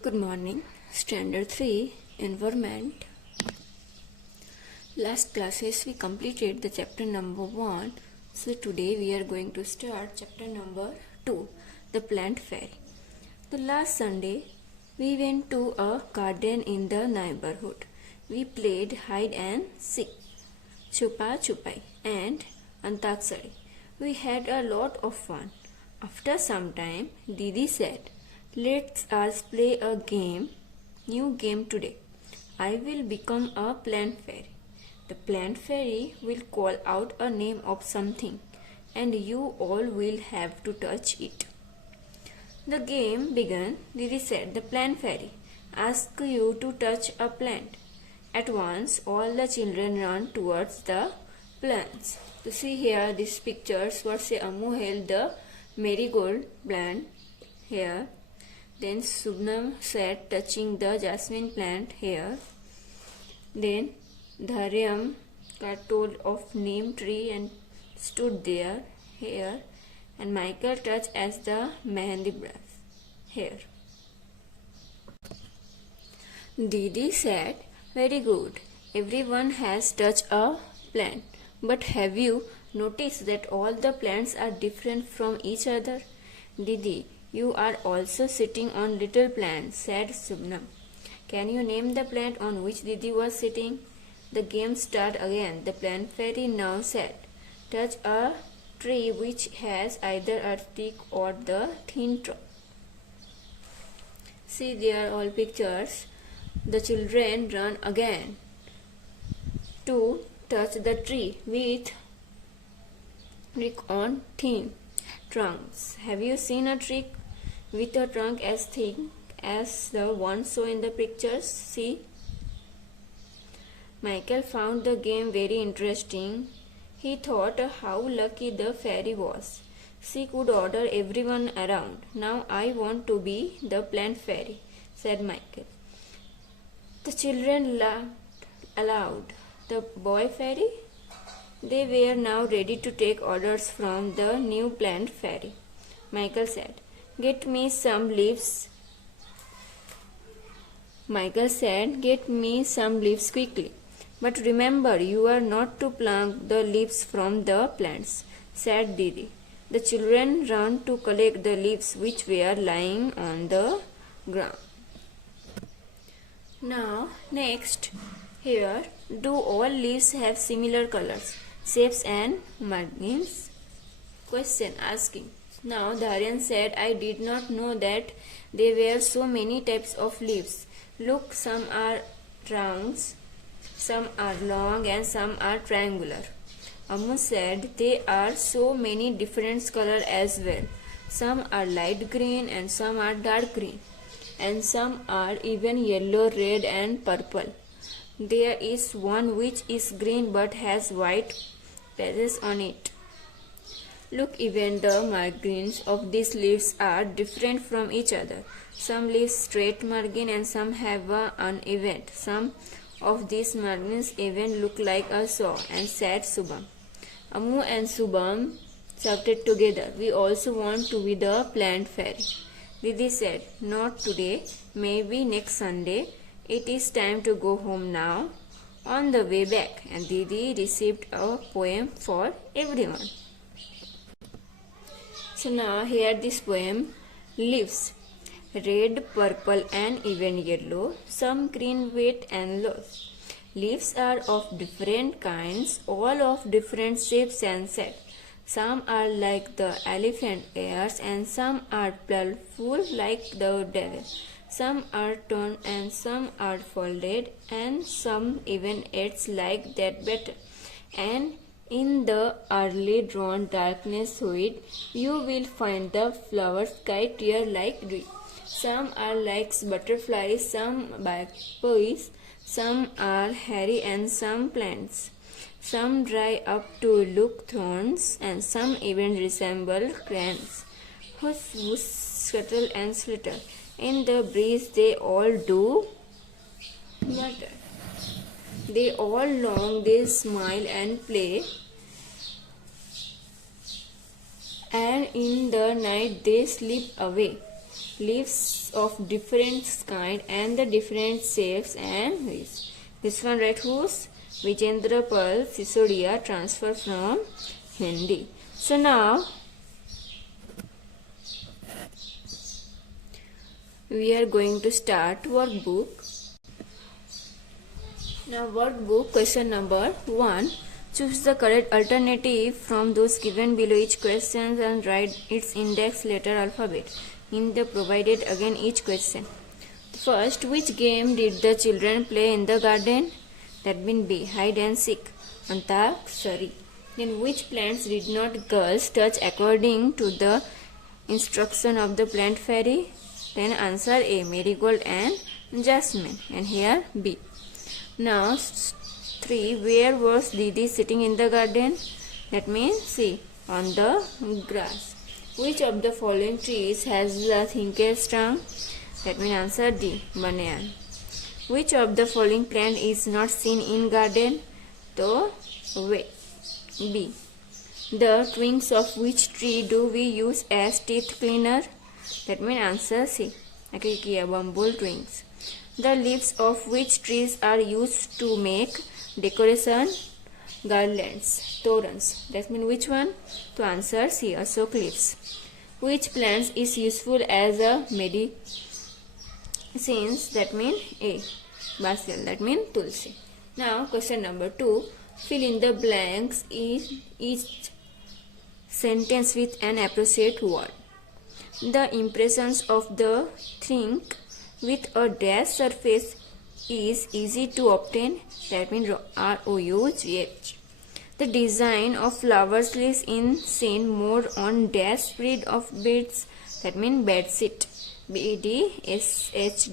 Good morning, Standard 3, Environment. Last classes we completed the chapter number 1. So today we are going to start chapter number 2, the Plant Fairy. The last Sunday we went to a garden in the neighborhood. We played hide and seek, chupa chupai and antakshari. We had a lot of fun. After some time, Didi said, "Let's us play a new game today. I will become a plant fairy. The plant fairy will call out a name of something, and you all will have to touch it." The game began. Didi said, "The plant fairy asks you to touch a plant." At once, all the children ran towards the plants. To see here, these pictures, what say Ammu held the marigold plant here. Then Subnam sat touching the jasmine plant here. Then Dharyam got hold of neem tree and stood there here. And Michael touched as the mehndi brush here. Didi said, "Very good. Everyone has touched a plant. But have you noticed that all the plants are different from each other?" "Didi, you are also sitting on little plants," said Subnam. "Can you name the plant on which Didi was sitting?" The game started again. The plant fairy now said, "Touch a tree which has either a stick or the thin trunk." See, there are all pictures. The children run again to touch the tree with stick on thin trunks. Have you seen a tree with a trunk as thick as the one shown in the pictures? See? Michael found the game very interesting. He thought how lucky the fairy was. She could order everyone around. "Now I want to be the plant fairy," said Michael. The children laughed aloud. The boy fairy? They were now ready to take orders from the new plant fairy. Michael said, "Get me some leaves." Michael said, "Get me some leaves quickly. But remember, you are not to pluck the leaves from the plants," said Didi. The children ran to collect the leaves which were lying on the ground. Now, next, here, do all leaves have similar colors, shapes and markings? Question asking. Now Dharyan said, "I did not know that there were so many types of leaves. Look, some are round, some are long, and some are triangular." Ammu said, "There are so many different colors as well. Some are light green and some are dark green, and some are even yellow, red and purple. There is one which is green but has white patches on it. Look, even the margins of these leaves are different from each other. Some leaves straight margin and some have uneven. Some of these margins even look like a saw," and said Subham. Ammu and Subham shouted together, "We also want to be the plant fairy." Didi said, "Not today, maybe next Sunday. It is time to go home now." On the way back, and Didi received a poem for everyone. So now here this poem. Leaves, red, purple and even yellow, some green, wet and loose. Leaves are of different kinds, all of different shapes and shapes. Some are like the elephant ears and some are purple like the devil. Some are torn and some are folded and some even edged like that better. And in the early drawn darkness sweet, you will find the flowers kite here like dew. Some are like butterflies, some butterflies, some are hairy and some plants. Some dry up to look thorns, and some even resemble cranes. Hush, whoosh, scuttle and slitter. In the breeze they all do mutter. They all long, they smile and play, and in the night they slip away. leaves of different kind and the different shapes and leaves. This one right, whose Vijendra Pal Sisodia transfer from Hindi. So now we are going to start workbook. Now workbook question number 1. Choose the correct alternative from those given below each question and write its index letter alphabet in the provided again each question. First, which game did the children play in the garden? That means B, hide and seek, Antakshari. Then which plants did not girls touch according to the instruction of the plant fairy? Then answer A, marigold and jasmine, and here B. Now 3. Where was Didi sitting in the garden? That means C, on the grass. Which of the following trees has the thickest trunk? That means answer D, banyan. Which of the following plant is not seen in garden? So B. The twigs of which tree do we use as teeth cleaner? That means answer C, Acacia bamboo twigs. The leaves of which trees are used to make decoration garlands, torans? That means which one? To answer C, Ashok leaves. Which plant is useful as a medicine? That means A, basil. That means tulsi. Now question number 2. Fill in the blanks each sentence with an appropriate word. The impressions of the thing with a dash surface is easy to obtain. That means ROUGH. The design of flowers leaves in seen more on dash spread of beads. That means bedsheet. BEDSHEETS.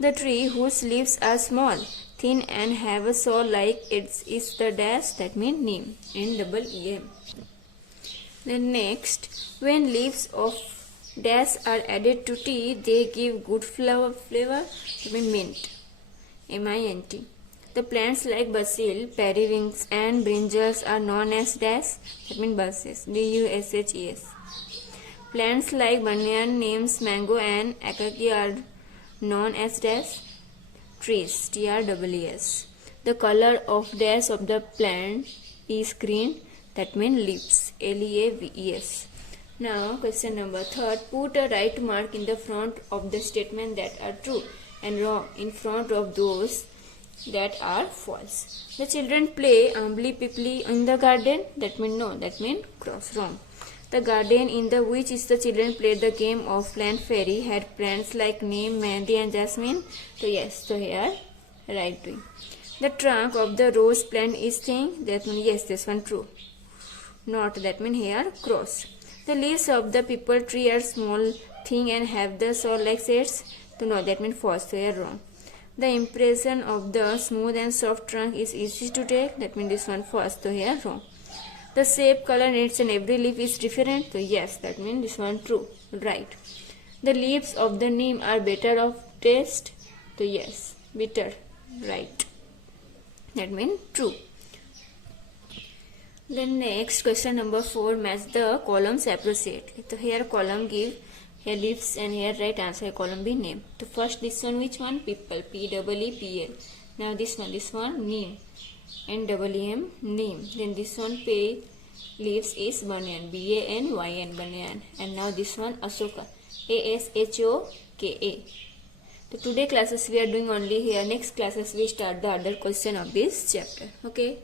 The tree whose leaves are small, thin and have a saw like it is the dash. That means neem. NEEM. Then next, when leaves of dash are added to tea, they give good flavor. That means mint. MINT. The plants like basil, periwinkles and brinjals are known as dash. That means buses. BUSHES. Plants like banyan, neems, mango and acacia are known as dash trees. TREES. The color of dash of the plant is green. That means leaves. LEAVES. Now question number 3. Put a right mark in the front of the statement that are true and wrong in front of those that are false. The children play ambly pipli in the garden. That means no. That means cross, wrong. The garden in the which is the children played the game of plant fairy had plants like neem, mehndi and jasmine. So yes. So here right doing. The trunk of the rose plant is thin. That means yes. This one true. Not. That means here cross. The leaves of the peepal tree are small, thin and have the saw-like shades. So no. That means false. So here wrong. The impression of the smooth and soft trunk is easy to take. That means this one false. So here wrong. The shape, color, and its and every leaf is different. So yes. That means this one true. Right. The leaves of the neem are better of taste. So yes. Bitter. Right. That means true. Then next question number 4. Match the columns appropriately. So here column give here leaves and here right answer. Column B name. So first this one which one? People. PEEPL. Now this one neem. NEEM neem. Then this one pay leaves is banyan. BANYN banyan. And now this one Ashoka. ASHOKA. So today classes we are doing only here. Next classes we start the other question of this chapter. Okay.